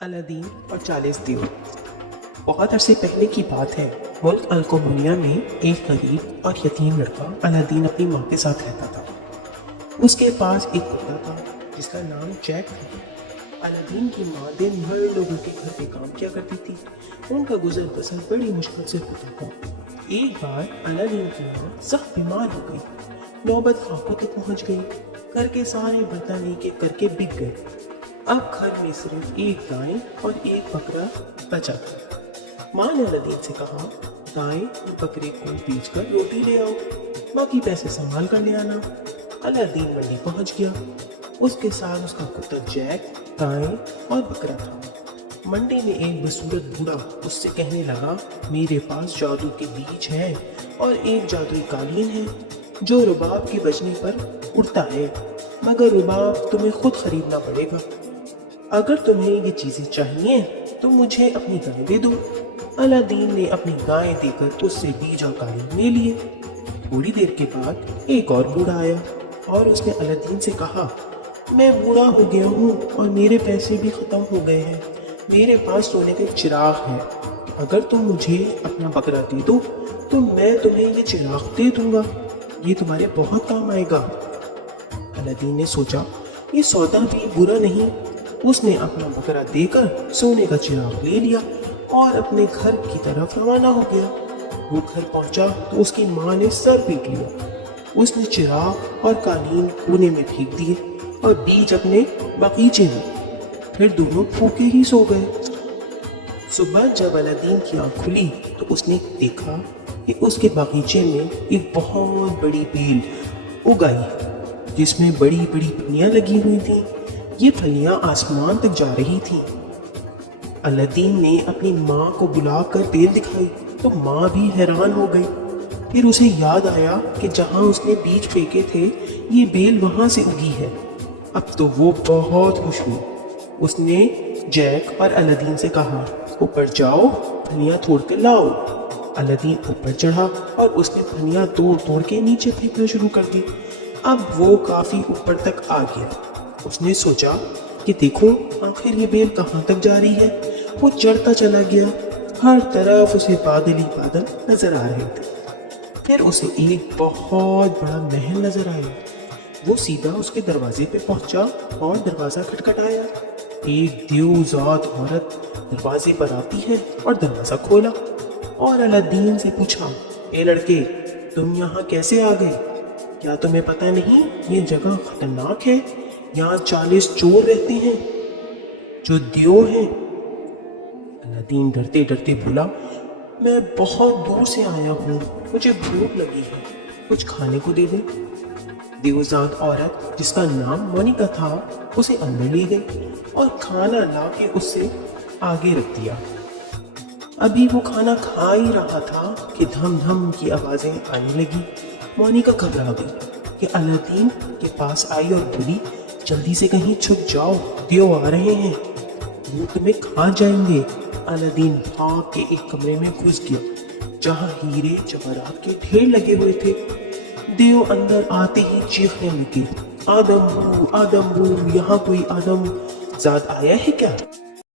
Aladdin और 40 दीव। बहुत अरसे पहले की बात है। मुल्क अल्कोमुनिया में एक गरीब और यतीम लड़का अलादीन अपनी माँ के साथ रहता था। उसके पास एक कुत्ता था जिसका नाम जैक था। अलादीन की माँ दिन भर लोगों के घर पे काम किया करती थी। उनका गुजर बसर बड़ी मुश्किल से होता था। एक बार अलादीन की माँ सख्त बीमार हो गई। नौबत आंखों तक पहुँच गई। घर के सारे बर्तन एक एक करके बिक गए। अब घर में सिर्फ एक गाय और एक बकरा बचा था। माँ ने अलादीन से कहा, गाय और बकरे को बेचकर रोटी ले आओ, बाकी पैसे संभाल कर ले आना। अलादीन मंडी पहुंच गया। उसके साथ उसका कुत्ता जैक, गाय और बकरा था। मंडी में एक बदसूरत बूढ़ा उससे कहने लगा, मेरे पास जादू के बीज है और एक जादुई कालीन है जो रुबाब के बजने पर उड़ता है, मगर रुबाब तुम्हें खुद खरीदना पड़ेगा। अगर तुम्हें ये चीजें चाहिए तो मुझे अपनी गाय दे दो। अलादीन ने अपनी गाय देकर उससे बीज और कालीन ले लिए। थोड़ी देर के बाद एक और बूढ़ा आया और उसने अलादीन से कहा, मैं बूढ़ा हो गया हूँ और मेरे पैसे भी खत्म हो गए हैं। मेरे पास सोने का चिराग है। अगर तुम मुझे अपना बकरा दे दो तो मैं तुम्हें ये चिराग दे दूंगा। ये तुम्हारे बहुत काम आएगा। अलादीन ने सोचा, ये सौदा भी बुरा नहीं। उसने अपना बकरा देकर सोने का चिराग ले लिया और अपने घर की तरफ रवाना हो गया। वो घर पहुंचा तो उसकी माँ ने सर पीट लिया। उसने चिराग और कालीन कोने में फेंक दिए और बीज अपने बगीचे में। फिर दोनों भूखे ही सो गए। सुबह जब अलादीन की आँख खुली तो उसने देखा कि उसके बगीचे में एक बहुत बड़ी बेल उगाई जिसमें बड़ी बड़ी फलियां लगी हुई थी। ये फलियां आसमान तक जा रही थीं। अलादीन ने अपनी माँ को बुलाकर बेल दिखाई तो माँ भी हैरान हो गई। फिर उसे याद आया कि जहाँ उसने बीज फेंके थे ये बेल वहाँ से उगी है। अब तो वो बहुत खुश हुई। उसने जैक और अलादीन से कहा, ऊपर जाओ, फलियां तोड़ कर लाओ। अलादीन ऊपर चढ़ा और उसने फलियां तोड़ तोड़ के नीचे फेंकना शुरू कर दी। अब वो काफी ऊपर तक आ गया। उसने सोचा कि देखो आखिर ये बेल कहाँ तक जा रही है। वो चढ़ता चला गया। हर तरफ उसे बादल ही बादल नजर आ रहे थे। फिर उसे एक बहुत बड़ा महल नजर आया। वो सीधा उसके दरवाजे पे पहुंचा और दरवाजा खटखटाया। एक देवजात औरत दरवाजे पर आती है और दरवाजा खोला और अलादीन से पूछा, ए लड़के, तुम यहाँ कैसे आ गए? क्या तुम्हें पता नहीं ये जगह खतरनाक है? यहाँ 40 चोर रहते हैं जो देव हैं। अलादीन डरते डरते बोला, मैं बहुत दूर से आया हूँ, मुझे भूख लगी है, कुछ खाने को दे दे। देवजात औरत जिसका नाम मोनिका था उसे अंदर ले गई और खाना ला के उससे आगे रख दिया। अभी वो खाना खा ही रहा था कि धम धम की आवाजें आने लगी। मोनिका घबरा गई कि अलादीन के पास आई और बोली, जल्दी से कहीं छुप जाओ, देव आ रहे हैं, वो तुम्हें खा जाएंगे। अलादीन भाग के एक कमरे में घुस गया जहाँ हीरे जवाहरात के ढेर लगे हुए थे। देव अंदर आते ही चीखने लगे, आदम बू, यहाँ कोई आदम जात आया है क्या?